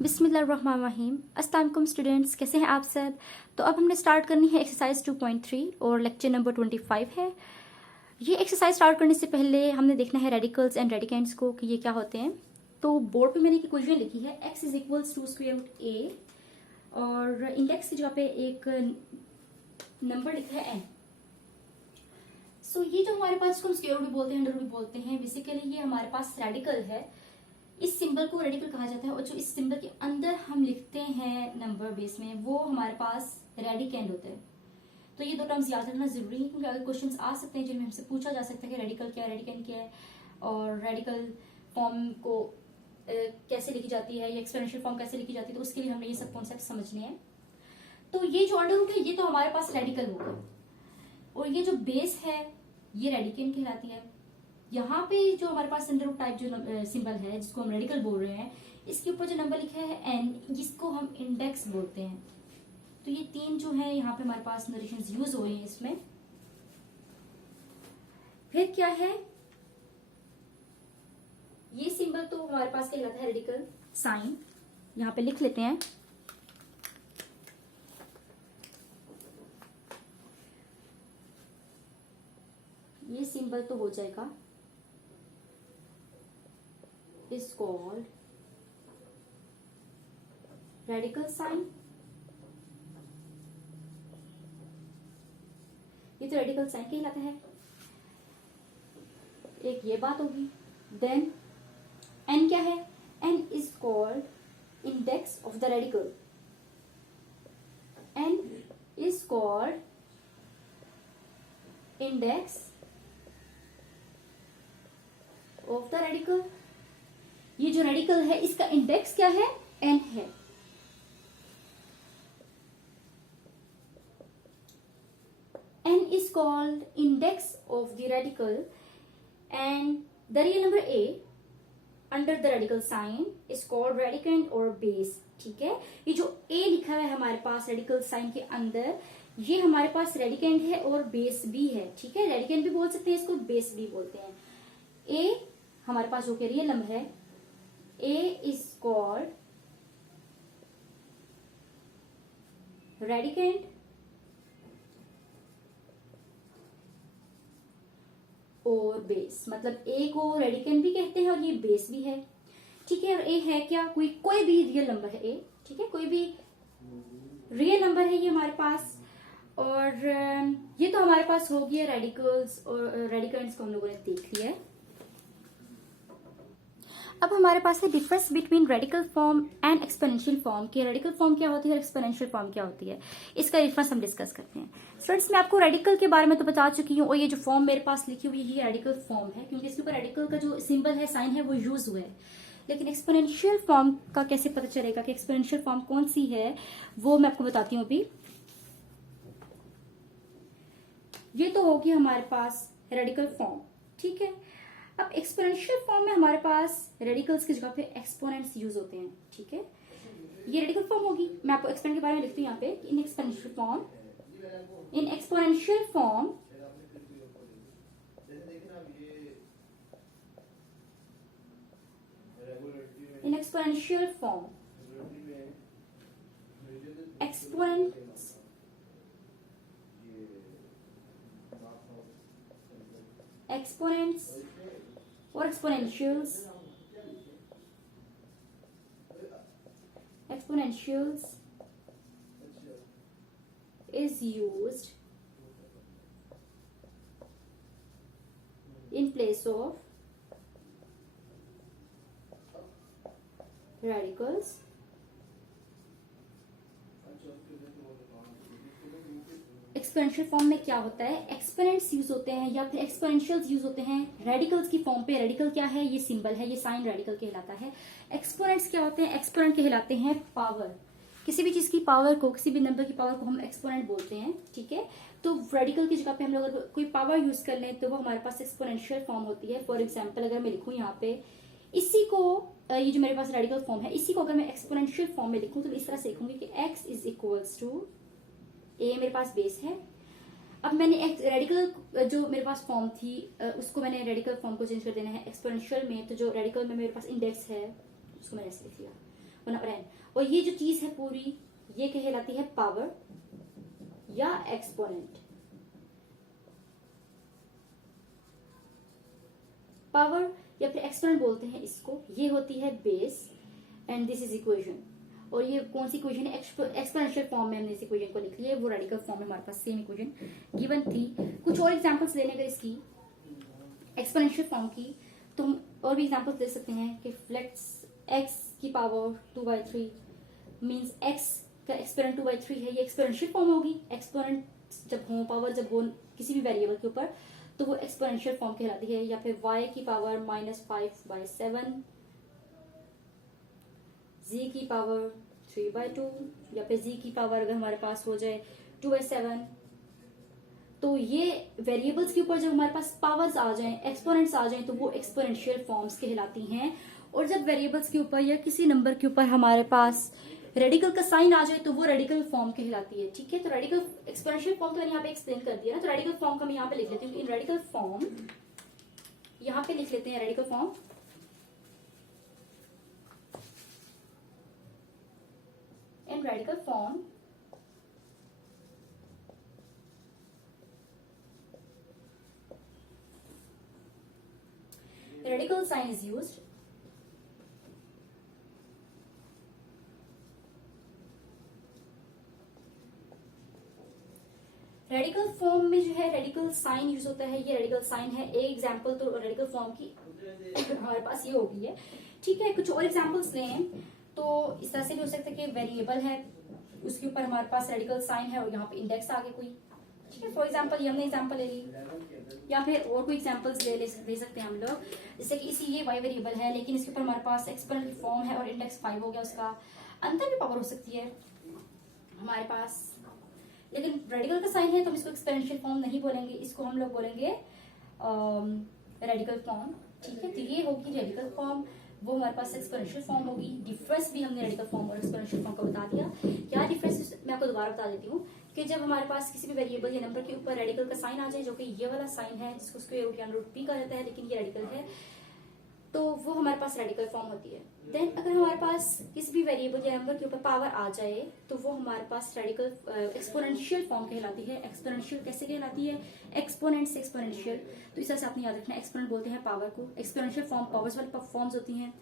बिस्मिल्लाहिर्रहमानिर्रहीम। अस्सलाम वालेकुम स्टूडेंट्स, कैसे हैं आप सब। तो अब हमने स्टार्ट करनी है एक्सरसाइज 2.3 और लेक्चर नंबर 25 है। ये एक्सरसाइज स्टार्ट करने से पहले हमने देखना है रेडिकल्स एंड रेडिकेंड्स को कि ये क्या होते हैं। तो बोर्ड पे मैंने एक इक्वेशन लिखी है x is equals to square root a और इंडेक्स की जगह पे एक नंबर लिखा है n। सो ये जो हमारे पास, इसको हम स्क्वायर रूट भी बोलते हैं, अंडर रूट भी बोलते हैं। बेसिकली ये हमारे पास रेडिकल है। इस सिंबल को रेडिकल कहा जाता है और जो इस सिंबल के अंदर हम लिखते हैं नंबर बेस में, वो हमारे पास रेडिकेंड होता है। तो ये दो टर्म्स याद रखना जरूरी है क्योंकि अगर क्वेश्चंस आ सकते हैं जिनमें हमसे पूछा जा सकता है कि रेडिकल क्या है, रेडिकेंड क्या है और रेडिकल फॉर्म को कैसे लिखी जाती है या एक्सपोनेंशियल फॉर्म कैसे लिखी जाती है, तो उसके लिए हमें ये सब कॉन्सेप्ट समझने हैं। तो ये जो अंडर रूट है ये तो हमारे पास रेडिकल होगा और ये जो बेस है ये रेडिकेंड कहलाती है। यहाँ पे जो हमारे पास अंडर रूट टाइप जो सिंबल है जिसको हम रेडिकल बोल रहे हैं, इसके ऊपर जो नंबर लिखा है n, जिसको हम इंडेक्स बोलते हैं। तो ये तीन जो है यहाँ पे हमारे पास नोटेशंस यूज हो रही हैं इसमें। फिर क्या है, ये सिंबल तो हमारे पास कहलाता है रेडिकल साइन। यहाँ पे लिख लेते हैं। ये सिंबल तो हो जाएगा is called radical sign। ये तो रेडिकल साइन कहलाता है। एक ये बात होगी। देन n क्या है, n is called index of the radical। n is called index of the radical। ये जो रेडिकल है इसका इंडेक्स क्या है, n है। n is called index of the radical and the real number a under the radical sign is called radicand or base। ठीक है, ये जो a लिखा है हमारे पास रेडिकल साइन के अंदर, ये हमारे पास रेडिकेंड है और बेस भी है। ठीक है, रेडिकेंड भी बोल सकते हैं इसको, बेस भी बोलते हैं। a हमारे पास जो कि रियल नंबर है, a is called radicand और बेस। मतलब a को रेडिकेंड भी कहते हैं और ये बेस भी है। ठीक है, और a है क्या, कोई भी रियल नंबर है a। ठीक है, कोई भी रियल नंबर है ये हमारे पास। और ये तो हमारे पास हो गया रेडिकल्स और रेडिकेंड्स को हम लोगों ने देख लिया है। अब हमारे पास है difference between radical form and exponential form. कि रेडिकल फॉर्म क्या होती है और एक्सपोनेंशियल फॉर्म क्या होती है, इसका डिफरेंस हम डिस्कस करते हैं। स्टूडेंट्स, मैं आपको रेडिकल के बारे में तो बता चुकी हूँ और ये जो फॉर्म मेरे पास लिखी हुई है ये रेडिकल फॉर्म है क्योंकि इसके ऊपर रेडिकल का जो सिंबल है, साइन है, वो यूज हुआ है। लेकिन एक्सपोनेंशियल फॉर्म का कैसे पता चलेगा कि एक्सपोनेंशियल फॉर्म कौन सी है, वो मैं आपको बताती हूँ अभी। ये तो होगी हमारे पास रेडिकल फॉर्म। ठीक है, अब एक्सपोनेंशियल फॉर्म में हमारे पास रेडिकल्स की जगह पे एक्सपोनेंट्स यूज होते हैं। ठीक है, ये रेडिकल फॉर्म होगी। मैं आपको एक्सपोनेंट के बारे में लिखती हूँ यहाँ पे। In exponential form in exponential form exponents or exponentials is used in place of radicals exponential form में क्या होता है, एक्सपोनेंट्स यूज होते हैं या फिर एक्सपोनेंशियल्स यूज होते हैं रेडिकल्स की फॉर्म पे। रेडिकल क्या है, ये सिंबल है, ये साइन रेडिकल कहलाता है। एक्सपोनेंट्स क्या होते हैं, एक्सपोनेंट कहलाते हैं पावर। किसी भी चीज की पावर को, किसी भी नंबर की पावर को हम एक्सपोनेंट बोलते हैं। ठीक है, तो रेडिकल की जगह पे हम लोग अगर कोई पावर यूज कर लें तो वो हमारे पास एक्सपोनेंशियल फॉर्म होती है। फॉर एग्जाम्पल, अगर मैं लिखूं यहाँ पे इसी को, ये जो मेरे पास रेडिकल फॉर्म है, इसी को अगर मैं एक्सपोनेंशियल फॉर्म में लिखूं तो इस तरह से लिखूंगी कि x is equals to a, मेरे पास बेस है। अब मैंने एक रेडिकल जो मेरे पास फॉर्म थी उसको मैंने रेडिकल फॉर्म को चेंज कर देना है एक्सपोनेंशियल में। तो जो रेडिकल में मेरे पास इंडेक्स है उसको मैंने ऐसे लिख लिया। 1 और n, और ये जो चीज है पूरी ये कहलाती है पावर या एक्सपोनेंट। पावर या फिर एक्सपोनेंट बोलते हैं इसको। ये होती है base and this is equation. और ये कौन सी इक्वेशन है? एक्सपोनेंशियल फॉर्म में हमने इस इक्वेशन को लिख लिया है, वो रेडिकल फॉर्म में हमारे पास सेम इक्वेशन गिवन थी। कुछ और एग्जांपल्स लेने का इसकी एक्सपोनेंशियल फॉर्म की, तो हम और भी एग्जांपल्स दे सकते हैं कि लेट्स x की पावर 2/3 मींस x का एक्सपोनेंट 2/3 है, ये एक्सपोनेंशियल फॉर्म होगी। एक्सपोनेंट जब हो, पावर जब हो किसी भी वेरिएबल के ऊपर, तो वो एक्सपोनेंशियल फॉर्म कहलाती है। या फिर y की पावर -5/7, z की पावर 3/2, या फिर z की पावर अगर हमारे पास हो जाए 2/7। तो ये वेरिएबल्स के ऊपर जब हमारे पास पावर्स आ जाएं, एक्सपोनेंट्स आ जाएं, तो वो एक्सपोनेंशियल फॉर्म्स कहलाती हैं। और जब वेरिएबल्स के ऊपर या किसी नंबर के ऊपर हमारे पास रेडिकल का साइन आ जाए, तो वो रेडिकल फॉर्म कहलाती है। ठीक है, तो रेडिकल एक्सपोनेंशियल फॉर्म तो मैंने यहाँ पे एक्सप्लेन कर दिया ना, तो रेडिकल फॉर्म का मैं यहाँ पे लिख लेती हूँ। इन रेडिकल फॉर्म यहाँ पे लिख लेते हैं radical form. In radical form radical sign is used radical form में जो है रेडिकल साइन यूज होता है। ये रेडिकल साइन है। एक एग्जांपल तो रेडिकल फॉर्म की हमारे पास ये होगी है। ठीक है, कुछ और एग्जांपल्स लें तो इस तरह से भी हो सकता है कि वेरिएबल है, उसके ऊपर हमारे पास रेडिकल साइन है और यहाँ पे इंडेक्स आगे कोई। ठीक है, फॉर एग्जांपल ये हमने एग्जांपल ले ली, या फिर और कोई एग्जांपल्स ले सकते हैं हम लोग। जैसे कि इसी ये y वेरिएबल है, लेकिन इसके ऊपर हमारे पास एक्सपोनेंट की फॉर्म है और इंडेक्स 5 हो गया, उसका अंतर भी पावर हो सकती है हमारे पास। लेकिन रेडिकल का साइन है तो हम इसको एक्सपोनेंशियल फॉर्म नहीं बोलेंगे, इसको हम लोग बोलेंगे रेडिकल फॉर्म। ठीक है, तो ये होगी रेडिकल फॉर्म, वो हमारे पास एक्सपोनेंशियल फॉर्म होगी। डिफरेंस भी हमने रेडिकल फॉर्म और एक्सपोनेंशियल फॉर्म का बता दिया। क्या डिफरेंस मैं आपको दोबारा बता देती हूँ कि जब हमारे पास किसी भी वेरिएबल या नंबर के ऊपर रेडिकल का साइन आ जाए, जो कि ये वाला साइन है जिसको स्क्वायर रूट या रूट पी कहा जाता है, लेकिन ये रेडिकल है, तो वो हमारे पास रेडिकल फॉर्म होती है। देन अगर हमारे पास किसी भी वेरिएबल या नंबर के ऊपर पावर आ जाए, तो वो हमारे पास रेडिकल एक्सपोनेंशियल फॉर्म कहलाती है। एक्सपोनेंशियल कैसे कहलाती है? एक्सपोनेंट से एक्सपोनेंशियल। तो इस तरह से आपने याद रखना, एक्सपोनेंट बोलते हैं पावर को, एक्सपोनेंशियल फॉर्म पावर्स वाली फॉर्म्स होती हैं।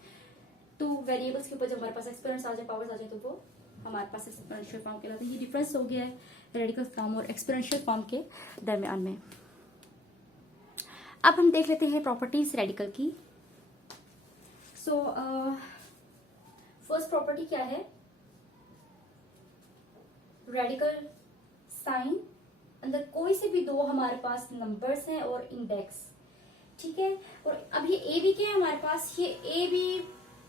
तो वेरिएबल्स के ऊपर जब हमारे पास एक्सपोनेंट्स आ जाए, पावर्स आ जाए, तो वो हमारे पास एक्सपोनेंशियल फॉर्म कहलाती है। ये डिफरेंस हो गया है रेडिकल फॉर्म और एक्सपोनेंशियल फॉर्म के दरमियान में। अब हम देख लेते हैं प्रॉपर्टीज रेडिकल की। सो फर्स्ट प्रॉपर्टी क्या है? रेडिकल साइन अंदर कोई से भी दो हमारे पास नंबर्स हैं और इंडेक्स। ठीक है, और अब ये ए बी के हैं हमारे पास, ये ए बी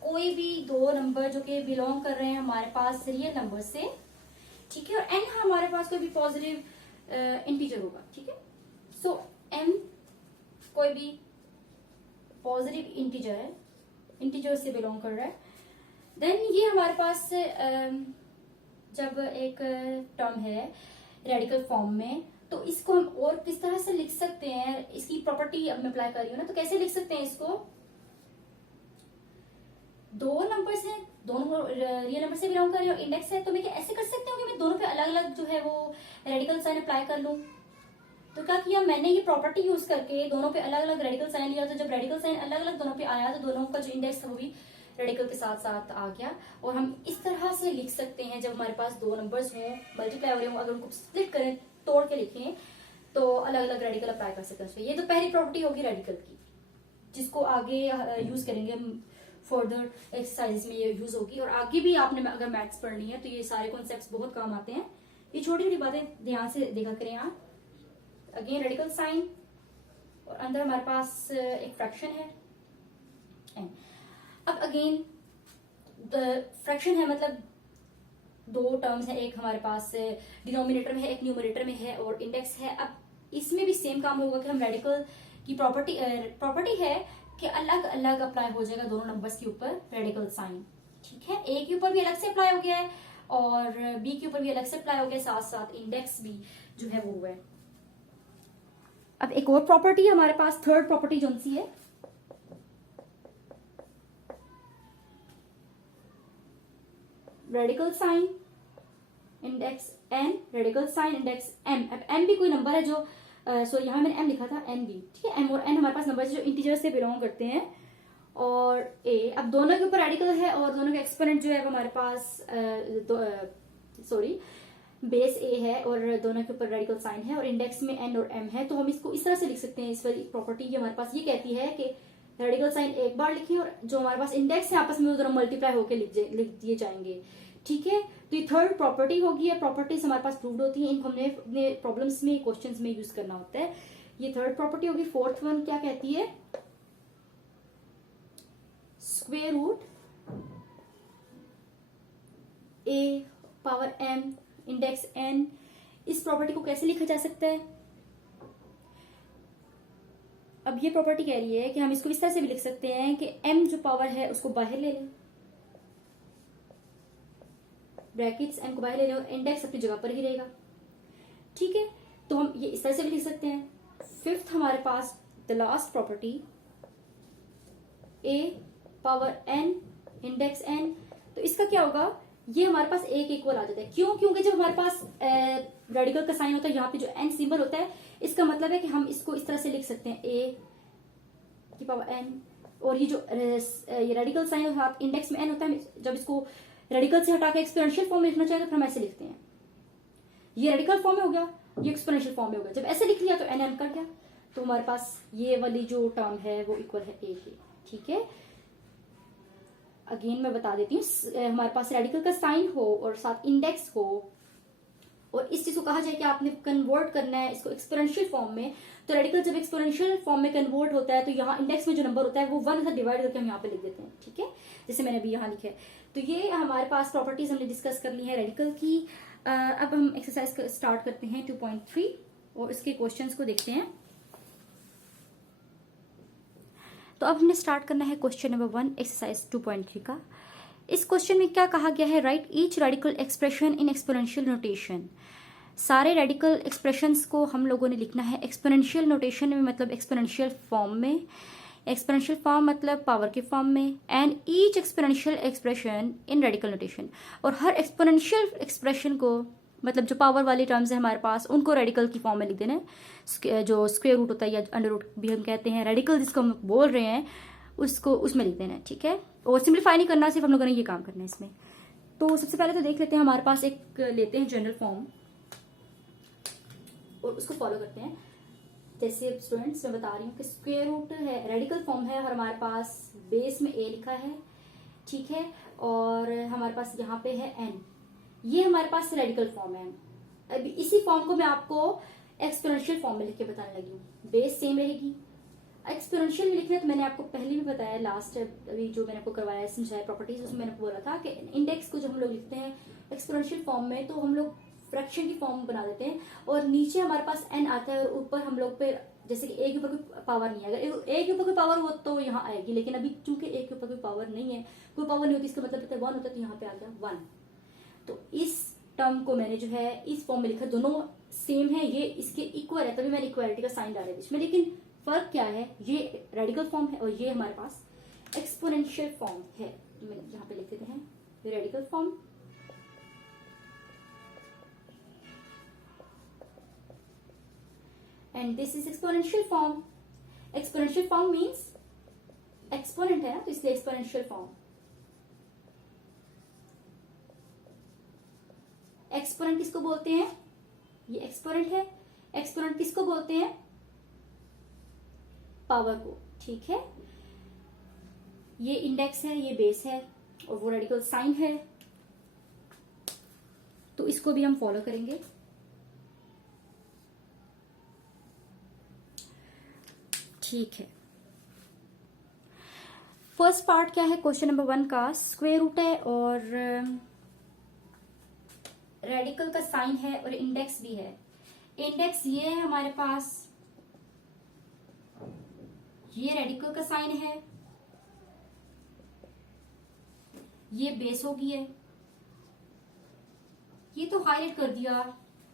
कोई भी दो नंबर जो कि बिलोंग कर रहे हैं हमारे पास रियल नंबर से। ठीक है, और एन हमारे पास कोई भी पॉजिटिव इंटीजर होगा। ठीक है, सो एन कोई भी पॉजिटिव इंटीजर है, इंटीजर से बिलोंग कर रहा है। देन ये हमारे पास जब एक टर्म है रेडिकल फॉर्म में, तो इसको हम और किस तरह से लिख सकते हैं? इसकी प्रॉपर्टी अब मैं अप्लाई कर रही हूँ ना, तो कैसे लिख सकते हैं इसको? दो नंबर्स हैं, दोनों रियल नंबर से बिलोंग कर रहे हो, इंडेक्स है, तो मैं क्या ऐसे कर सकती हूँ कि मैं दोनों पे अलग अलग जो है वो रेडिकल साइन अप्लाई कर लूं? तो क्या किया मैंने, ये प्रॉपर्टी यूज करके दोनों पे अलग अलग रेडिकल साइन लिया। तो जब रेडिकल साइन अलग अलग दोनों पे आया, तो दोनों का जो इंडेक्स था वो भी रेडिकल के साथ साथ आ गया। और हम इस तरह से लिख सकते हैं, जब हमारे पास दो नंबर्स हों, मल्टीप्लाई हो रहे हों, अगर उनको स्प्लिट करें, तोड़ के लिखें, तो अलग अलग रेडिकल अप्लाई कर सकते हैं। ये तो पहली प्रॉपर्टी होगी रेडिकल की, जिसको आगे यूज करेंगे हम फर्दर एक्सरसाइज में, ये यूज होगी। और आगे भी आपने अगर मैथ्स पढ़नी है तो ये सारे कॉन्सेप्ट्स बहुत काम आते हैं। ये छोटी छोटी बातें ध्यान से देखा करें आप। अगेन रेडिकल साइन, और अंदर हमारे पास एक फ्रैक्शन है। अब अगेन फ्रैक्शन है, मतलब दो टर्म्स है, एक हमारे पास डिनोमिनेटर में है, एक न्यूमरेटर में है, और इंडेक्स है। अब इसमें भी सेम काम होगा कि हम रेडिकल की प्रॉपर्टी है कि अलग अलग अप्लाई हो जाएगा दोनों नंबर्स के ऊपर रेडिकल साइन। ठीक है, ए के ऊपर भी अलग से अप्लाई हो गया है और बी के ऊपर भी अलग से अप्लाई हो गया, साथ साथ इंडेक्स भी जो है वो हुआ है। अब एक और प्रॉपर्टी हमारे पास, थर्ड प्रॉपर्टी जो सी है, radical sign index N, radical sign index M. अब एम भी कोई नंबर है जो सॉरी यहाँ मैंने एम लिखा था, एन भी, ठीक है। एम और एन हमारे पास नंबर है जो इंटीजर से बिलोंग करते हैं। और ए, अब दोनों के ऊपर रेडिकल है और दोनों का एक्सपोनेंट जो है वो हमारे पास सॉरी बेस ए है और दोनों के ऊपर रेडिकल साइन है और इंडेक्स में एन और एम है। तो हम इसको इस तरह से लिख सकते हैं। इस वाली प्रॉपर्टी ये हमारे पास ये कहती है कि रेडिकल साइन एक बार लिखें और जो हमारे पास इंडेक्स है आपस में वो दोनों मल्टीप्लाई होकर लिख दिए जाएंगे, ठीक है। तो ये थर्ड प्रॉपर्टी होगी। ये प्रॉपर्टीज हमारे पास प्रूव्ड होती हैं, इनको हमने अपने प्रॉब्लम्स में, क्वेश्चंस में यूज करना होता है। ये थर्ड प्रॉपर्टी होगी। फोर्थ वन क्या कहती है, स्क्वायर रूट ए पावर एम इंडेक्स एन। इस प्रॉपर्टी को कैसे लिखा जा सकता है? अब ये प्रॉपर्टी कह रही है कि हम इसको इस तरह से भी लिख सकते हैं कि m जो पावर है उसको बाहर ले लें, ब्रैकेट्स m को बाहर ले लें और इंडेक्स अपनी जगह पर ही रहेगा, ठीक है। तो हम ये इस तरह से भी लिख सकते हैं। फिफ्थ हमारे पास the last property a power n index n। तो इसका क्या होगा, ये हमारे पास a के इक्वल आ जाता है। क्यों? क्योंकि जब हमारे पास रेडिकल का साइन होता है, यहाँ पे जो n सिंबल होता है, इसका मतलब है कि हम इसको इस तरह से लिख सकते हैं a की पावर n, और ये जो ये रेडिकल साइन और साथ इंडेक्स में n होता है, जब इसको रेडिकल से हटा के एक्सपोनेंशियल फॉर्म में लिखना चाहिए तो हम ऐसे लिखते हैं। ये रेडिकल फॉर्म में हो गया, ये एक्सपोनेंशियल फॉर्म में हो गया। जब ऐसे लिख लिया तो n कट गया, तो हमारे पास ये वाली जो टर्म है वो इक्वल है a के, ठीक है। अगेन मैं बता देती हूँ, हमारे पास रेडिकल का साइन हो और साथ इंडेक्स हो और इस चीज को कहा जाए कि आपने कन्वर्ट करना है इसको एक्सपोनेंशियल फॉर्म में, तो रेडिकल जब एक्सपोनेंशियल फॉर्म में कन्वर्ट होता है तो यहाँ इंडेक्स में जो नंबर होता है वो 1 से डिवाइड करके हम यहाँ पे लिख देते हैं, ठीक है, जैसे मैंने अभी यहाँ लिखा है। तो ये हमारे पास प्रॉपर्टीज हमने डिस्कस कर ली है रेडिकल की। अब हम एक्सरसाइज स्टार्ट करते हैं 2.3 और इसके क्वेश्चन को देखते हैं। तो अब हमने स्टार्ट करना है क्वेश्चन नंबर 1 एक्सरसाइज 2.3 का। इस क्वेश्चन में क्या कहा गया है, right each radical expression in exponential notation. सारे रेडिकल एक्सप्रेशंस को हम लोगों ने लिखना है एक्सपोनेंशियल नोटेशन में, मतलब एक्सपोनेंशियल फॉर्म में। एक्सपोनेंशियल फॉर्म मतलब पावर के फॉर्म में। And each exponential expression in radical notation, और हर एक्सपोनेंशियल एक्सप्रेशन को, मतलब जो पावर वाली टर्म्स है हमारे पास, उनको रेडिकल की फॉर्म में लिख देना है। जो स्क्वायर रूट होता है या अंडर रूट भी हम कहते हैं, रेडिकल जिसको हम बोल रहे हैं उसको उसमें लिख देना है, ठीक है। और सिंप्लीफाई नहीं करना, सिर्फ हम लोगों ने ये काम करना है इसमें। तो सबसे पहले तो देख लेते हैं, हमारे पास एक लेते हैं जनरल फॉर्म और उसको फॉलो करते हैं। जैसे स्टूडेंट्स मैं बता रही हूँ कि स्क्वायर रूट है, रेडिकल फॉर्म है और हमारे पास बेस में a लिखा है, ठीक है, और हमारे पास यहाँ पे है n। ये हमारे पास रेडिकल फॉर्म है। अभी इसी फॉर्म को मैं आपको एक्सपोनेंशियल फॉर्म में लिख के बताने लगी हूँ। बेस सेम रहेगी, एक्सपोनेंशियल में लिखना है तो मैंने आपको पहले भी बताया, लास्ट अभी जो मैंने आपको करवाया समझाया प्रॉपर्टीज, उसमें मैंने बोला था कि इंडेक्स को जब हम लोग लिखते हैं एक्सपोनेंशियल फॉर्म में तो हम लोग फ्रैक्शन की फॉर्म बना देते हैं और नीचे हमारे पास n आता है और ऊपर हम लोग पे जैसे कि a के ऊपर कोई पावर नहीं है, अगर a के ऊपर कोई पावर हो तो यहाँ आएगी, लेकिन अभी चूंकि a के ऊपर कोई पावर नहीं है, कोई पावर नहीं होती, इसका मतलब 1 होता है, तो यहाँ पे आ गया 1। तो इस टर्म को मैंने जो है इस फॉर्म में लिखा, दोनों सेम है, ये इसके इक्वल है, तभी मैंने इक्वालिटी का साइन डाला बीच में। लेकिन फर्क क्या है, ये रेडिकल फॉर्म है और ये हमारे पास एक्सपोनेंशियल फॉर्म है। तो मैंने यहाँ पे लिख देते हैं radical form and this is exponential form. Exponential form means exponent है ना, तो इसलिए एक्सपोनेंशियल फॉर्म। एक्सपोनेंट किसको बोलते हैं, ये एक्सपोनेंट है। एक्सपोनेंट किसको बोलते हैं, पावर को, ठीक है। ये इंडेक्स है, ये बेस है और वो रेडिकल साइन है, तो इसको भी हम फॉलो करेंगे। ठीक है, फर्स्ट पार्ट क्या है क्वेश्चन नंबर 1 का, स्क्वायर रूट है और रेडिकल का साइन है और इंडेक्स भी है। इंडेक्स ये है हमारे पास, ये रेडिकल का साइन है, ये बेस होगी है। ये तो हाईलाइट कर दिया,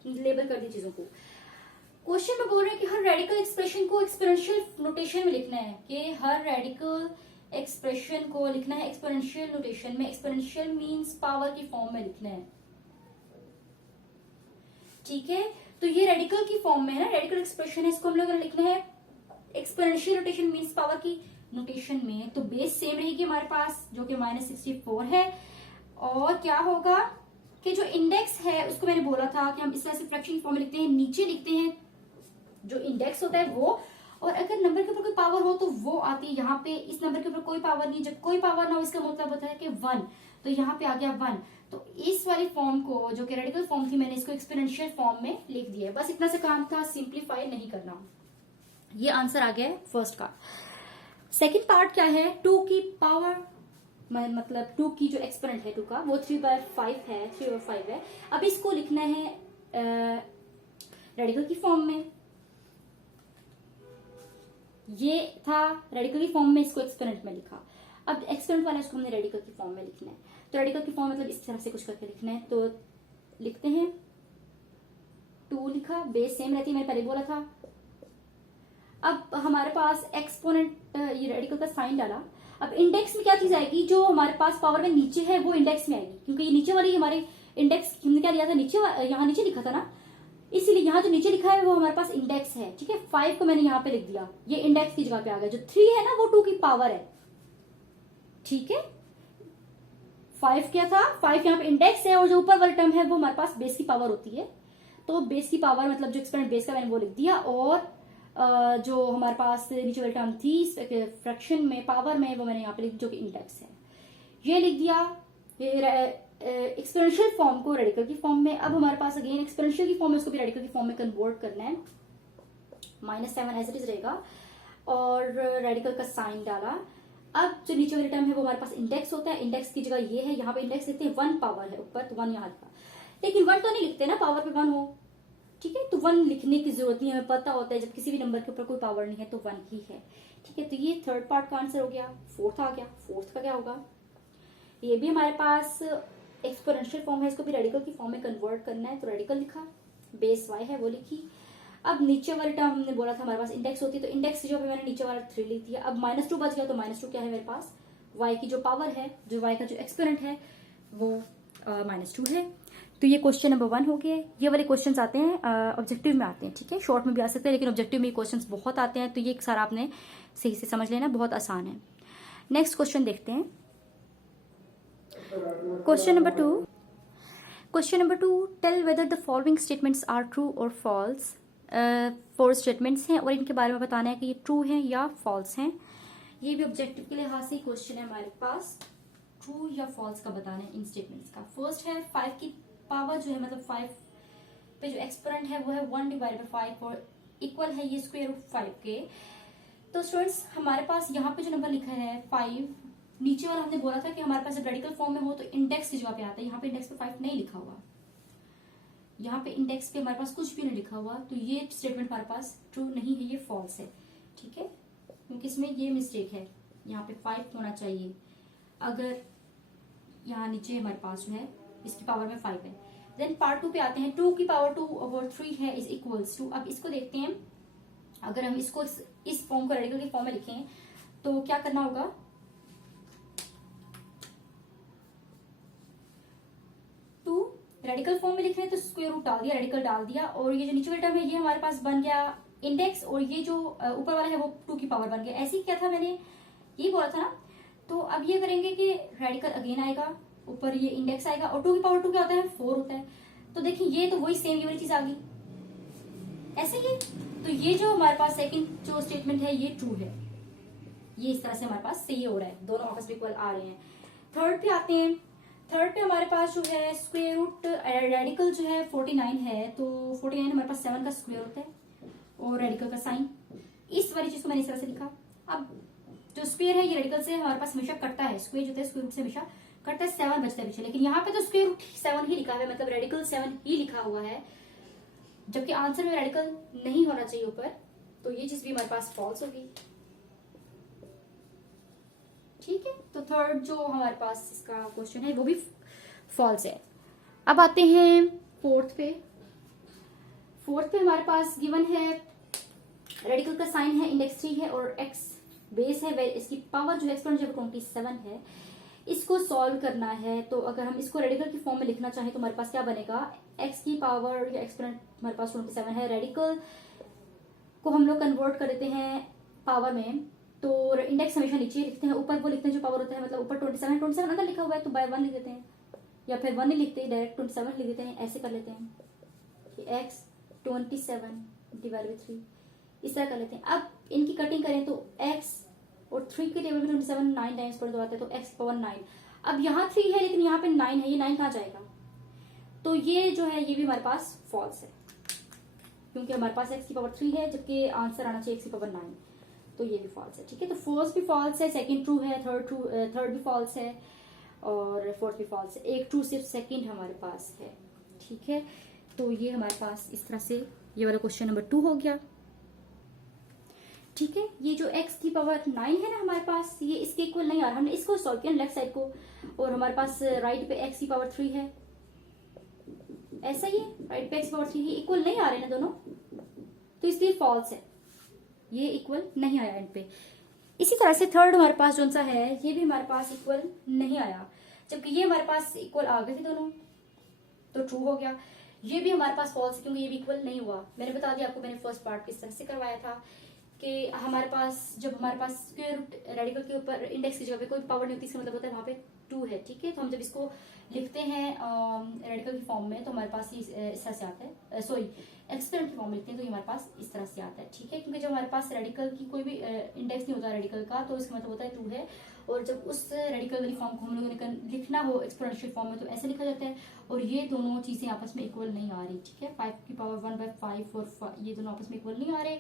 लेबल कर दी चीजों को। क्वेश्चन में बोल रहे हैं कि हर रेडिकल एक्सप्रेशन को एक्सपोनेंशियल नोटेशन में लिखना है, कि हर रेडिकल एक्सप्रेशन को लिखना है एक्सपोनेंशियल नोटेशन में। एक्सपोनेंशियल मींस पावर की फॉर्म में लिखना है, ठीक है। तो ये रेडिकल की फॉर्म में है ना, रेडिकल एक्सप्रेशन है, इसको हम लोग लिखना है एक्सपोनेंशियल नोटेशन मींस पावर की नोटेशन में। तो बेस सेम रहेगी हमारे पास जो कि -64 है। और क्या होगा कि जो इंडेक्स है उसको मैंने बोला था कि हम इस तरह से फ्रैक्शन फॉर्म में लिखते हैं, नीचे लिखते हैं जो इंडेक्स होता है वो, और अगर नंबर के ऊपर कोई पावर हो तो वो आती है यहाँ पे। इस नंबर के ऊपर कोई पावर नहीं, जब कोई पावर ना हो इसका मतलब होता है कि 1, तो यहाँ पे आ गया 1। तो इस वाली फॉर्म को जो कि रेडिकल फॉर्म थी मैंने इसको एक्सपोनेंशियल फॉर्म में लिख दिया है। बस इतना से काम था, सिंप्लीफाई नहीं करना। ये आंसर आ गया फर्स्ट का। सेकेंड पार्ट क्या है, 2 की पावर मतलब 2 की जो एक्सपोनेंट है 2 का वो 3/5 है, 3/5 है। अब इसको लिखना है रेडिकल की फॉर्म में। ये था रेडिकल की फॉर्म में, इसको एक्सपोनेंट में लिखा। अब एक्सपोनेंट वाला इसको हमने रेडिकल की फॉर्म में लिखना है। तो रेडिकल की फॉर्म मतलब इस तरह से कुछ करके लिखना है। तो लिखते हैं 2 लिखा, बेस सेम रहती है, मैंने पहले बोला था। अब हमारे पास एक्सपोनेंट ये रेडिकल का साइन डाला। अब इंडेक्स में क्या चीज आएगी, जो हमारे पास पावर में नीचे है वो इंडेक्स में आएगी, क्योंकि ये नीचे वाली हमारे इंडेक्स हमने क्या लिया था, नीचे यहाँ नीचे लिखा था ना, इसीलिए यहाँ जो नीचे लिखा है वो हमारे पास इंडेक्स है, ठीक है। 5 को मैंने यहाँ पे लिख दिया, ये इंडेक्स की जगह पे आ गया। जो 3 है ना वो 2 की पावर है, ठीक है। 5 क्या था, 5 यहाँ पे इंडेक्स है, और जो ऊपर वाला टर्म है वो हमारे पास बेस की पावर होती है। तो बेस की पावर मतलब जो एक्सपोनेंट बेस का मैंने वो लिख दिया, और जो हमारे पास नीचे वाली टर्म थी फ्रैक्शन में पावर में वो मैंने यहाँ पे लिख, जो कि इंडेक्स है, ये लिख दिया। एक्सपोनेंशियल फॉर्म को रेडिकल की फॉर्म में। अब हमारे पास अगेन एक्सपोनेंशियल की फॉर्म में उसको भी रेडिकल की फॉर्म में कन्वर्ट करना है। -7 एज इट इज रहेगा, और रेडिकल का साइन डाला। अब जो नीचे वाली टर्म है वो हमारे पास इंडेक्स होता है, इंडेक्स की जगह ये है, यहाँ पे इंडेक्स लिखते हैं 1 पावर है ऊपर, तो 1 यहाँ लिखा। लेकिन 1 तो नहीं लिखते ना पावर पे 1 हो, ठीक है। तो 1 लिखने की जरूरत नहीं है, हमें पता होता है जब किसी भी नंबर के ऊपर कोई पावर नहीं है तो 1 ही है, ठीक है। तो ये थर्ड पार्ट का आंसर हो गया। फोर्थ आ गया, फोर्थ का क्या होगा, ये भी हमारे पास एक्सपोनेंशियल फॉर्म है, इसको भी रेडिकल की फॉर्म में कन्वर्ट करना है। तो रेडिकल लिखा, बेस y है वो लिखी। अब नीचे वाली टर्म हमने बोला था हमारे पास इंडेक्स होती है, तो इंडेक्स की जगह पे मैंने नीचे वाला 3 लिख दिया। अब -2 बच गया, तो -2 क्या है मेरे पास, y की जो पावर है, जो y का जो एक्सपोनेंट है वो -2 है। तो ये क्वेश्चन नंबर 1 हो गया। ये वाले क्वेश्चंस आते हैं ऑब्जेक्टिव में आते हैं, ठीक है। शॉर्ट में भी आ सकते हैं, लेकिन ऑब्जेक्टिव में क्वेश्चंस बहुत आते हैं, तो ये सारा आपने सही से समझ लेना, बहुत आसान है। नेक्स्ट क्वेश्चन देखते हैं, question number 2। Question number 2, tell whether the following statements are true और फॉल्स। 4 स्टेटमेंट्स हैं और इनके बारे में बताना है कि ये ट्रू हैं या फॉल्स हैं। ये भी ऑब्जेक्टिव के लिहाज से क्वेश्चन है हमारे पास, ट्रू या फॉल्स का बताना है इन स्टेटमेंट्स का। फर्स्ट है 5 की पावर जो है, मतलब 5 पे जो एक्सपोनेंट है वो है 1/5, और इक्वल है ये स्क्वायर रूट 5 के। तो स्टूडेंट्स हमारे पास यहाँ पे जो नंबर लिखा है 5, नीचे वाला हमने बोला था कि हमारे पास जब रेडिकल फॉर्म में हो तो इंडेक्स की जगह पे आता है। यहाँ पे इंडेक्स पे 5 नहीं लिखा हुआ, यहाँ पे इंडेक्स पे हमारे पास कुछ भी नहीं लिखा हुआ, तो ये स्टेटमेंट हमारे पास ट्रू नहीं है, ये फॉल्स है, ठीक है। क्योंकि इसमें ये मिस्टेक है, यहाँ पे 5 होना चाहिए। अगर यहाँ नीचे हमारे पास जो है इसकी पावर में 5 है। देन पार्ट 2 पे आते हैं, 2 की पावर 2/3 है इज इक्वल्स टू। अब इसको देखते हैं, अगर हम इसको इस फॉर्म को रेडिकल की फॉर्म में लिखें तो क्या करना होगा, 2 रेडिकल फॉर्म में लिख रहे हैं तो स्क्वायर रूट डाल दिया, रेडिकल डाल दिया, और ये जो नीचे वाला टर्म है ये हमारे पास बन गया इंडेक्स, और ये जो ऊपर वाला है वो 2 की पावर बन गया। ऐसे ही क्या था, मैंने ये बोला था ना। तो अब ये करेंगे कि रेडिकल अगेन आएगा, ऊपर ये इंडेक्स आएगा, और 2 की पावर 2 क्या होता है, 4 होता है। तो देखिए ये तो वही सेम ये वाली चीज आ गई, ऐसे ही। तो ये जो हमारे पास सेकंड जो स्टेटमेंट है ये ट्रू है, ये इस तरह से हमारे पास सही हो रहा है, दोनों आपस में इक्वल आ रहे हैं। थर्ड पे आते हैं, थर्ड पे हमारे पास जो है स्क्वायर रूट रेडिकल जो है 49 है, तो 49 हमारे पास 7 का स्क्वायर होता है, और रेडिकल का साइन, इस वाली चीज को मैंने इस तरह से लिखा। अब जो स्क्वायर है ये रेडिकल से हमारे पास हमेशा कटता है, स्क्वायर जो है स्क्वायर रूट से हमेशा कटता है, 7 बचता है पीछे, लेकिन यहाँ पे तो स्क्वायर रूट 7 ही लिखा है, मतलब रेडिकल 7 ही लिखा हुआ है, जबकि आंसर में रेडिकल नहीं होना चाहिए ऊपर। तो ये चीज भी हमारे पास फॉल्स होगी, ठीक है। तो थर्ड जो हमारे पास इसका क्वेश्चन है वो भी फॉल्स है। अब आते हैं फोर्थ पे। फोर्थ पे हमारे पास गिवन है रेडिकल का साइन है इंडेक्स 3 है और एक्स बेस है, इसकी पावर जो है एक्सपोनेंशियल 27 है, इसको सॉल्व करना है। तो अगर हम इसको रेडिकल की फॉर्म में लिखना चाहें तो हमारे पास क्या बनेगा, x की पावर या एक्सपोनेंट हमारे पास 27 है, रेडिकल को हम लोग कन्वर्ट कर देते हैं पावर में, तो इंडेक्स हमेशा नीचे लिखते हैं, ऊपर वो लिखते हैं जो पावर होता है, मतलब ऊपर 27 अंदर लिखा हुआ है तो बाय 1 लिख देते हैं, या फिर 1 नहीं लिखते, डायरेक्ट 27 लिख देते हैं, ऐसे कर लेते हैं कि x 27 डिवाइड बाई 3, इस तरह कर लेते हैं। अब इनकी कटिंग करें तो x और 3 के टेबल में 27 9 टाइम्स पर आता है, तो x पावर 9। अब यहाँ 3 है लेकिन यहाँ पे 9 है, ये 9 कहाँ जाएगा, तो ये जो है ये भी हमारे पास फॉल्स है, क्योंकि हमारे पास x की पावर 3 है जबकि आंसर आना चाहिए x की पावर 9, तो ये भी फॉल्स है। ठीक है, तो फर्स्ट भी फॉल्स है, सेकंड ट्रू है, थर्ड भी फॉल्स है और फोर्थ भी फॉल्स है, एक ट्रू सिर्फ सेकंड हमारे पास है। ठीक है, तो ये हमारे पास इस तरह से ये वाला क्वेश्चन नंबर 2 हो गया। ठीक है, ये जो x की पावर 9 है ना हमारे पास, ये इसके इक्वल नहीं आ रहा, हमने इसको सॉल्व किया लेफ्ट साइड को, और हमारे पास राइट पे x की पावर 3 है, ऐसा ही है, राइट पे x की पावर 3, ये इक्वल नहीं आ रहे ना दोनों, तो इसलिए फॉल्स है, ये इक्वल नहीं आया इन पे। इसी तरह से थर्ड हमारे पास जो सा है ये भी हमारे पास इक्वल नहीं आया, जबकि ये हमारे पास इक्वल आ गए थे दोनों, तो ट्रू हो गया। ये भी हमारे पास फॉल्स है क्योंकि ये भी इक्वल नहीं हुआ। मैंने बता दिया आपको, मैंने फर्स्ट पार्ट किस तरह से करवाया था कि हमारे पास जब हमारे पास स्क्वायर रूट रेडिकल के ऊपर इंडेक्स की जगह पे कोई पावर नहीं होती, इसका मतलब होता है वहां पे 2 है। ठीक है, तो हम जब इसको लिखते हैं रेडिकल की फॉर्म में तो हमारे पास इस तरह से आता है, सॉरी एक्सपोनेंट की फॉर्म में लिखते हैं तो ये हमारे पास इस तरह से आता है। ठीक है, क्योंकि जब हमारे पास रेडिकल की कोई भी इंडेक्स नहीं होता रेडिकल का, तो इसका मतलब होता है 2 है, और जब उस रेडिकल वाली फॉर्म को हम लोगों ने लिखना हो एक्सपोनेंशियल फॉर्म में तो ऐसे लिखा जाता है, और ये दोनों चीजें आपस में इक्वल नहीं आ रही। ठीक है, 5 की पावर 1/5 और ये दोनों आपस में इक्वल नहीं आ रहे,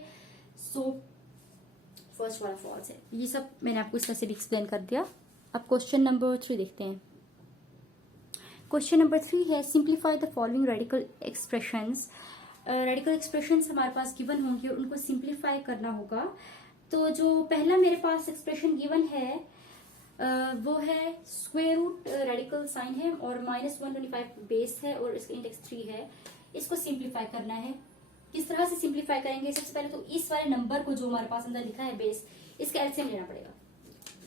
सो फर्स्ट वाला फॉल्स है। ये सब मैंने आपको इस तरह से भी एक्सप्लेन कर दिया। अब क्वेश्चन नंबर 3 देखते हैं। क्वेश्चन नंबर 3 है simplify the following radical expressions. Radical expressions हमारे पास गिवन होंगे और उनको सिंप्लीफाई करना होगा। तो जो पहला मेरे पास एक्सप्रेशन गिवन है वो है स्क्वायर रूट रेडिकल साइन है और -125 बेस है और इसका इंडेक्स 3 है। इसको सिंप्लीफाई करना है। किस तरह से सिंप्लीफाई करेंगे? सबसे पहले तो इस वाले नंबर को जो हमारे पास अंदर लिखा है बेस, इसका एलसीएम लेना पड़ेगा।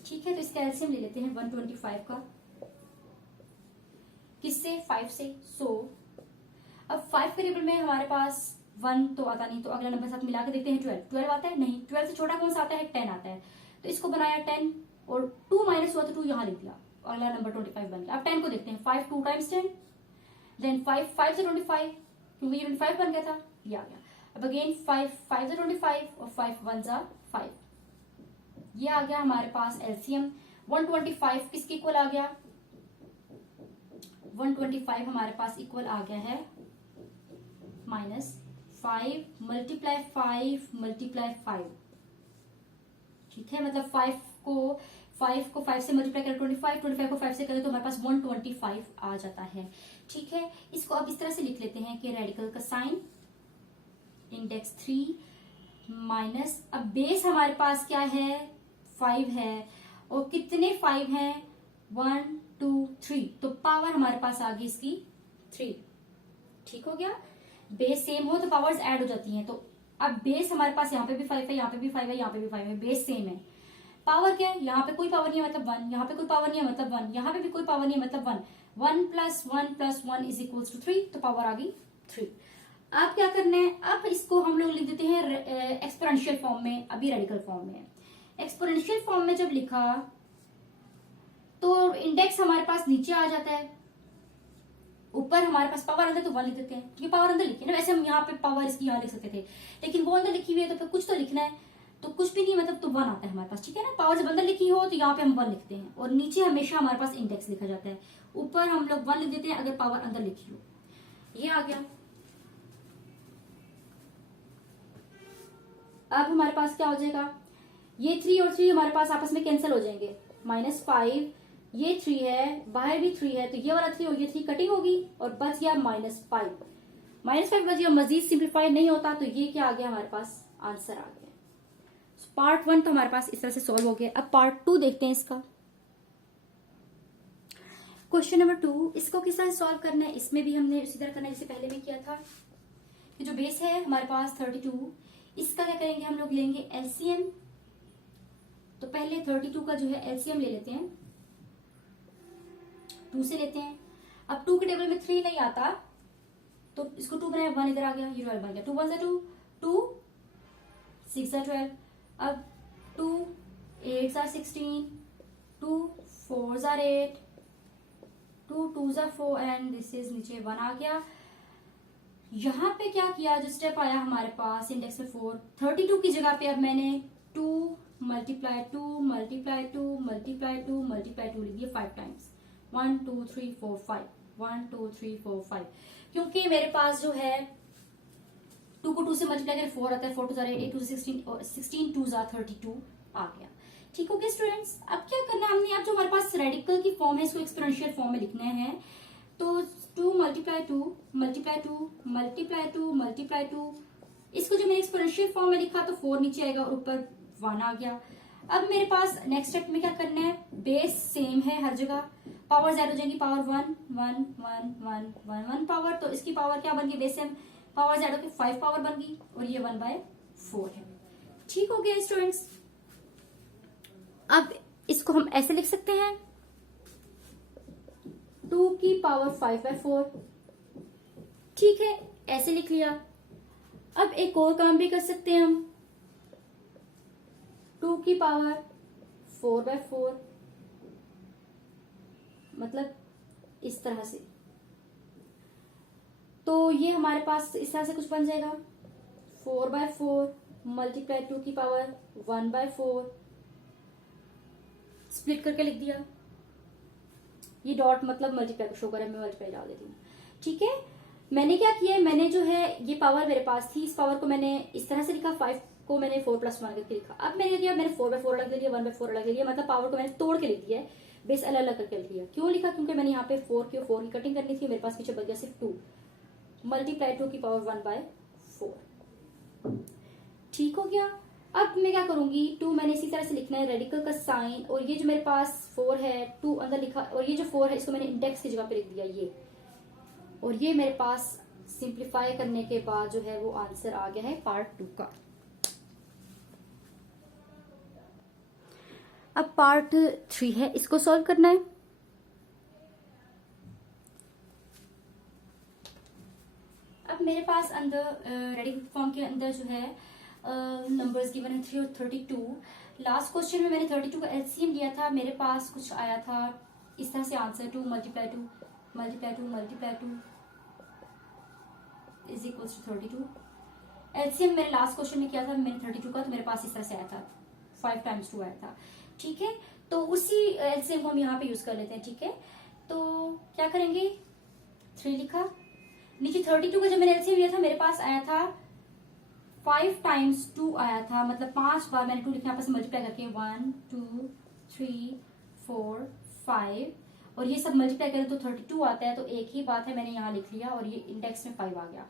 ठीक है, तो इसका एलसीएम ले लेते हैं 125 का। किससे? 5 से। अब 5 के टेबल में हमारे पास 1 तो आता नहीं, तो अगला नंबर साथ मिला के देखते हैं 12 आता है? नहीं। 12 से छोटा कौन सा आता है? 10 आता है। तो इसको बनाया 10 और 2 माइनस हुआ तो 2 यहाँ लिख दिया, अगला नंबर 25 बन गया। अब 10 को देखते हैं, 5 2 टाइम्स 10, देन 5 से 25 क्योंकि ये 25 बन गया था, ये आ गया। अब अगेन 5 से 25 और 5 1 जा 5, ये आ गया हमारे पास एलसीएम। 125 किसके इक्वल आ गया? 125 हमारे पास इक्वल आ गया है -5 मल्टीप्लाई 5। ठीक है, मतलब 5 को 5 से मल्टीप्लाई करें 25 को 5 से करें तो हमारे पास 125 आ जाता है। ठीक है, इसको अब इस तरह से लिख लेते हैं कि रेडिकल का साइन इंडेक्स 3 माइनस, अब बेस हमारे पास क्या है? 5 है और कितने 5 हैं? 1 2 3, तो पावर हमारे पास आ गई इसकी 3। ठीक हो गया, बेस सेम हो तो पावर्स ऐड हो जाती हैं। तो अब बेस हमारे पास यहाँ पे भी 5 है, यहाँ पे भी 5 है, यहाँ पे भी 5 है, बेस सेम है। पावर क्या है? यहाँ पे कोई पावर नहीं है मतलब 1, यहाँ पे कोई पावर नहीं है मतलब 1, यहाँ पे भी कोई पावर नहीं है मतलब 1। 1 + 1 + 1 इज इक्वल्स टू 3, तो पावर आ गई 3। अब क्या करना है? अब इसको हम लोग लिख देते हैं एक्सपोनेंशियल फॉर्म में, अभी रेडिकल फॉर्म में। एक्सपोनेंशियल फॉर्म में जब लिखा तो इंडेक्स हमारे पास नीचे आ जाता है, ऊपर हमारे पास पावर अंदर तो 1 लिख देते हैं क्योंकि पावर अंदर लिखी है ना। वैसे हम यहाँ पे पावर इसकी यहाँ लिख सकते थे, लेकिन वो अंदर लिखी हुई है तो फिर कुछ तो लिखना है, तो कुछ भी नहीं मतलब तो 1 आता है हमारे पास। ठीक है ना, पावर जब अंदर लिखी हो तो यहाँ पे हम 1 लिखते हैं और नीचे हमेशा हमारे पास इंडेक्स लिखा जाता है। ऊपर हम लोग 1 लिख देते हैं अगर पावर अंदर लिखी हो। ये आ गया। अब हमारे पास क्या हो जाएगा? ये 3 और 3 हमारे पास आपस में कैंसिल हो जाएंगे। -5, ये 3 है, बाहर भी 3 है, तो ये वाला 3 और ये 3 कटिंग होगी और बच गया -5। -5 बच गया, मजीद सिंप्लीफाई नहीं होता, तो ये क्या आ गया हमारे पास? आंसर आ गया। पार्ट 1 तो हमारे पास इस तरह से सॉल्व हो गया। अब पार्ट 2 देखते हैं इसका। क्वेश्चन नंबर 2, इसको किस तरह सॉल्व करना है? इसमें भी हमने उसी तरह करना है जैसे पहले में किया था कि जो बेस है हमारे पास 32, इसका क्या करेंगे? हम लोग लेंगे एलसीएम तो पहले 32 का जो है एलसीएम ले लेते हैं, 2 से लेते हैं। अब 2 के टेबल में 3 नहीं आता तो इसको 2 बनाया, 1 इधर आ गया, ये 12 बन गया। 2 1 2, 2 6 12। अब 2 8 16, 2 4 8, 2 2 4 एंड दिस इज नीचे 1 आ गया। यहाँ पे क्या किया, जो स्टेप आया हमारे पास इंडेक्स में 4, 32 की जगह पे अब मैंने 2 मल्टीप्लाई 2 मल्टीप्लाई 2 मल्टीप्लाई 2 मल्टीप्लाई 2 लिख दिया 5 टाइम्स। 1 2 3 4 5, 1 2 3 4 5। क्योंकि मेरे पास जो है 2 को 2 से मल्टीप्लाई करें 4 आता है, 4 2 8, 8 2 16 और 16 2 32 आ गया। ठीक हो गया स्टूडेंट्स। अब क्या करना है हमने, अब जो हमारे पास रेडिकल की फॉर्म है इसको एक्सपोनेंशियल फॉर्म में लिखना है। तो 2 मल्टीप्लाई 2 मल्टीप्लाई 2 मल्टीप्लाई 2 मल्टीप्लाई 2, इसको जो मैंने एक्सपोनेंशियल फॉर्म में लिखा तो 4 नीचे आएगा और ऊपर 1 आ गया। अब मेरे पास नेक्स्ट स्टेप में क्या करना है, बेस सेम है हर जगह, पावर 0 हो जाएगी, पावर 1 1 1 1 1 1 पावर, तो इसकी पावर क्या बन गई, बेस सेम, पावर 0 की 5 पावर बन गई और ये 1/4 है। ठीक हो गया स्टूडेंट्स। अब इसको हम ऐसे लिख सकते हैं, 2 की पावर 5/4। ठीक है, ऐसे लिख लिया। अब एक और काम भी कर सकते हैं हम, 2 की पावर 4/4, मतलब इस तरह से। तो ये हमारे पास इस तरह से कुछ बन जाएगा, 4/4 मल्टीप्लाई 2 की पावर 1/4, स्प्लिट करके लिख दिया। ये डॉट मतलब मल्टीप्लाई को शो कर, मैं मल्टीप्लाई डाल देती हूँ। ठीक है, मैंने क्या किया, मैंने जो है ये पावर मेरे पास थी, इस पावर को मैंने इस तरह से लिखा, 5 को मैंने 4 + 1 करके लिखा। अब मैंने किया, मैंने 4/4 अलग ले लिया, 1/4 अलग ले लिया, मतलब पावर को मैंने तोड़ के लिख दिया है, बेस अलग अलग करके लिख लिया। क्यों लिखा, क्योंकि मैंने यहाँ पे 4 की कटिंग करनी थी, मेरे पास पीछे बच गया सिर्फ 2 मल्टीप्लाई 2 की पावर 1/4। ठीक हो गया। अब मैं क्या करूंगी, 2 मैंने इसी तरह से लिखना है, रेडिकल का साइन, और ये जो मेरे पास 4 है 2 अंदर लिखा, और ये जो 4 है इसको मैंने इंडेक्स की जगह पे लिख दिया ये, और ये मेरे पास सिंप्लीफाई करने के बाद जो है वो आंसर आ गया है पार्ट 2 का। अब पार्ट 3 है, इसको सॉल्व करना है। अब मेरे पास अंदर रेडिकल फॉर्म के अंदर जो है नंबर्स गिवन है 3 और 32। लास्ट क्वेश्चन में मैंने 32 का एलसीएम लिया था, मेरे पास कुछ आया था इस तरह से answer, 2 multiply 2 multiply 2 multiply 2 is equals to 32। LCM मैंने लास्ट क्वेश्चन में किया था मैंने 32 का, तो मेरे पास इस तरह से आया था, 5 × 2 आया था। ठीक है, तो उसी एलसीएम को हम यहाँ पे यूज कर लेते हैं। ठीक है, तो क्या करेंगे, 3 लिखा, नीचे 32 का जब मैंने एलसीएम लिया था मेरे पास आया था 5 × 2 आया था, मतलब 5 बार मैंने 2 लिखा, आपस में मल्टीप्लाई करके 1 2 3 4 5, और ये सब मल्टीप्लाई करें तो 32 आता है, तो एक ही बात है, मैंने यहाँ लिख लिया और ये इंडेक्स में 5 आ गया।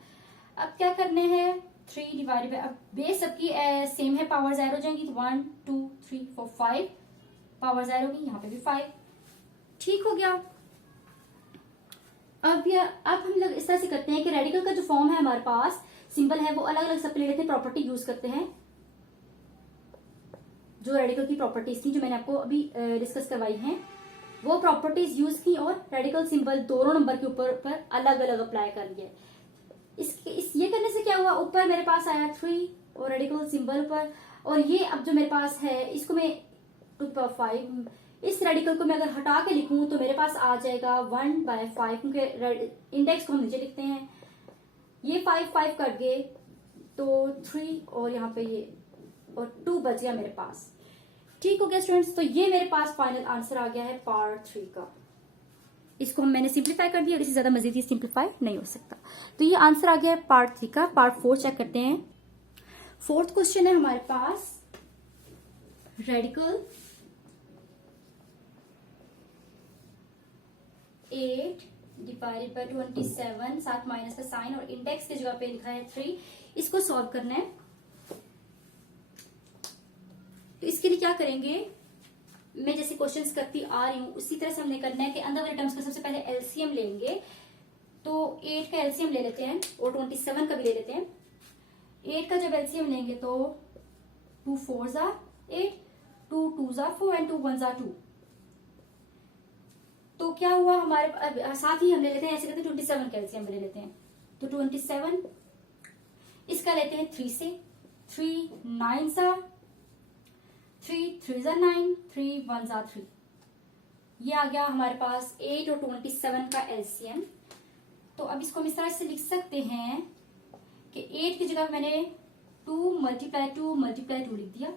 अब क्या करने हैं, 3 डिवाइडेड बाय, अब बेस सबकी सेम है, पावर 0 हो जाएंगी, तो 1 2 3 4 5 पावर 0 होगी, यहाँ पे भी 5। ठीक हो गया। अब हम लोग इस तरह से करते हैं कि रेडिकल का जो फॉर्म है हमारे पास सिंबल है वो अलग अलग सब ले लेते हैं, प्रॉपर्टी यूज करते हैं, जो रेडिकल की प्रॉपर्टीज थी जो मैंने आपको अभी डिस्कस करवाई हैं, वो प्रॉपर्टीज यूज की और रेडिकल सिंबल दोनों नंबर के ऊपर अलग अलग अप्लाई कर लिए। ये करने से क्या हुआ, ऊपर मेरे पास आया 3 और रेडिकल सिंबल पर, और ये अब जो मेरे पास है इसको मैं 2/5, इस रेडिकल को मैं अगर हटा के लिखूं तो मेरे पास आ जाएगा 1/5, क्योंकि इंडेक्स को हम नीचे लिखते हैं, ये 5 कट गए तो 3 और यहाँ पे ये और 2 बच गया मेरे पास। ठीक हो गया स्टूडेंट्स, तो ये मेरे पास फाइनल आंसर आ गया है पार्ट 3 का। इसको मैंने सिंप्लीफाई कर दिया और इससे ज्यादा मजीद ही सिंप्लीफाई नहीं हो सकता। तो ये आंसर आ गया है पार्ट 3 का। पार्ट 4 चेक करते हैं। 4th क्वेश्चन है हमारे पास, रेडिकल 8 डिवाइडेड बाय 27, साथ माइनस का साइन और इंडेक्स की जगह पे लिखा है 3, इसको सॉल्व करना है। तो इसके लिए क्या करेंगे, मैं जैसे क्वेश्चंस करती आ रही हूं उसी तरह से हमने करना है कि अंदर वाले टर्म्स का सबसे पहले एलसीएम लेंगे। तो 8 का एलसीएम ले लेते हैं और 27 का भी ले लेते हैं। 8 का जब एलसीएम लेंगे तो 2 4s are 8, 2 2s are 4 and 2 1s are 2। तो क्या हुआ हमारे साथ ही हम ले लेते हैं, ऐसे करते हैं 27 कैल्शियम ले लेते हैं। तो 27 इसका लेते हैं 3 से, 3 9s are 3 3s are 9, 3 1s are 3। ये आ गया हमारे पास 8 और 27 का एलसीएम। तो अब इसको हम इस तरह से लिख सकते हैं कि 8 की जगह मैंने 2 × 2 × 2 लिख दिया,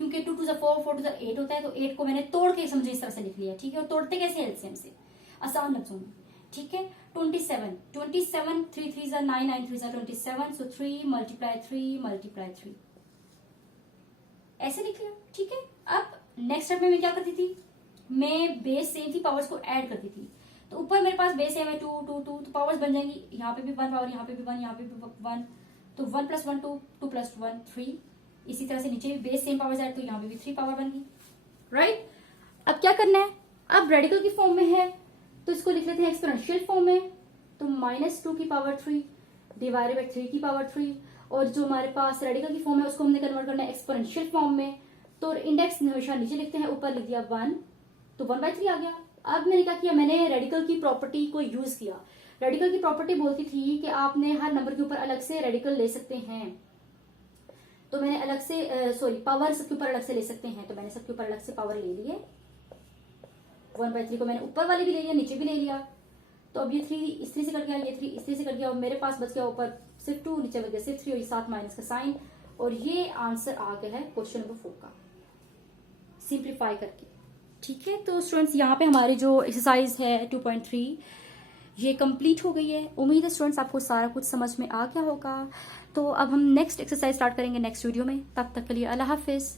क्योंकि 2 2 4 4 2 8 होता है। तो 8 को मैंने तोड़ के समझे इस तरह से लिख लिया, ठीक है। और तोड़ते कैसे, एलसीएम से, आसान लफ्जों में, ठीक है। 27 3 3s are 9 9 3s are 27, so 3 × 3 × 3 ऐसे लिख लिया, ठीक है। अब नेक्स्ट स्टेप में मैं क्या करती थी, मैं बेस सेम थी, पावर्स को ऐड करती थी। तो ऊपर मेरे पास बेस सेम है 2 2 2, तो पावर्स बन जाएंगी, यहाँ पे भी 1 पावर, यहाँ पे भी 1, यहाँ पे भी 1, तो 1 + 1 2, 2 + 1 3। इसी तरह से नीचे भी बेस सेम पावर्स ऐड, तो यहाँ पे भी 3 पावर बन गई, राइट। अब क्या करना है, अब रेडिकल की फॉर्म में है तो इसको लिख लेते हैं एक्सपोनेंशियल फॉर्म में। तो -2 की पावर 3 डिवाइडेड बाय 3 की पावर 3, और जो हमारे पास रेडिकल की फॉर्म है उसको हमने कन्वर्ट करना है एक्सपोनेंशियल फॉर्म में। तो इंडेक्स हमेशा नीचे लिखते हैं, ऊपर लिख दिया 1, तो 1/3 आ गया। अब मैंने क्या किया, मैंने रेडिकल की प्रॉपर्टी को यूज किया। रेडिकल की प्रॉपर्टी बोलती थी कि आपने हर नंबर के ऊपर अलग से रेडिकल ले सकते हैं। तो मैंने अलग से पावर सबके ऊपर अलग से ले सकते हैं, तो मैंने सबके ऊपर अलग से पावर ले लिए। 1/3 को मैंने ऊपर वाले भी ले लिया, नीचे भी ले लिया। तो अब ये 3 इस 3 से कट गया, ये 3 इस 3 से कट गया, और मेरे पास बच गया ऊपर सिर्फ 2, नीचे बच गया सिर्फ 3, और ये साथ माइनस का साइन। और ये आंसर आ गया है क्वेश्चन नंबर 4 का, सिंप्लीफाई करके, ठीक है। तो स्टूडेंट्स यहाँ पे हमारी जो एक्सरसाइज है 2.3 ये कंप्लीट हो गई है। उम्मीद है स्टूडेंट्स आपको सारा कुछ समझ में आ गया होगा। तो अब हम नेक्स्ट एक्सरसाइज स्टार्ट करेंगे नेक्स्ट वीडियो में। तब तक के लिए अल्लाह हाफिज।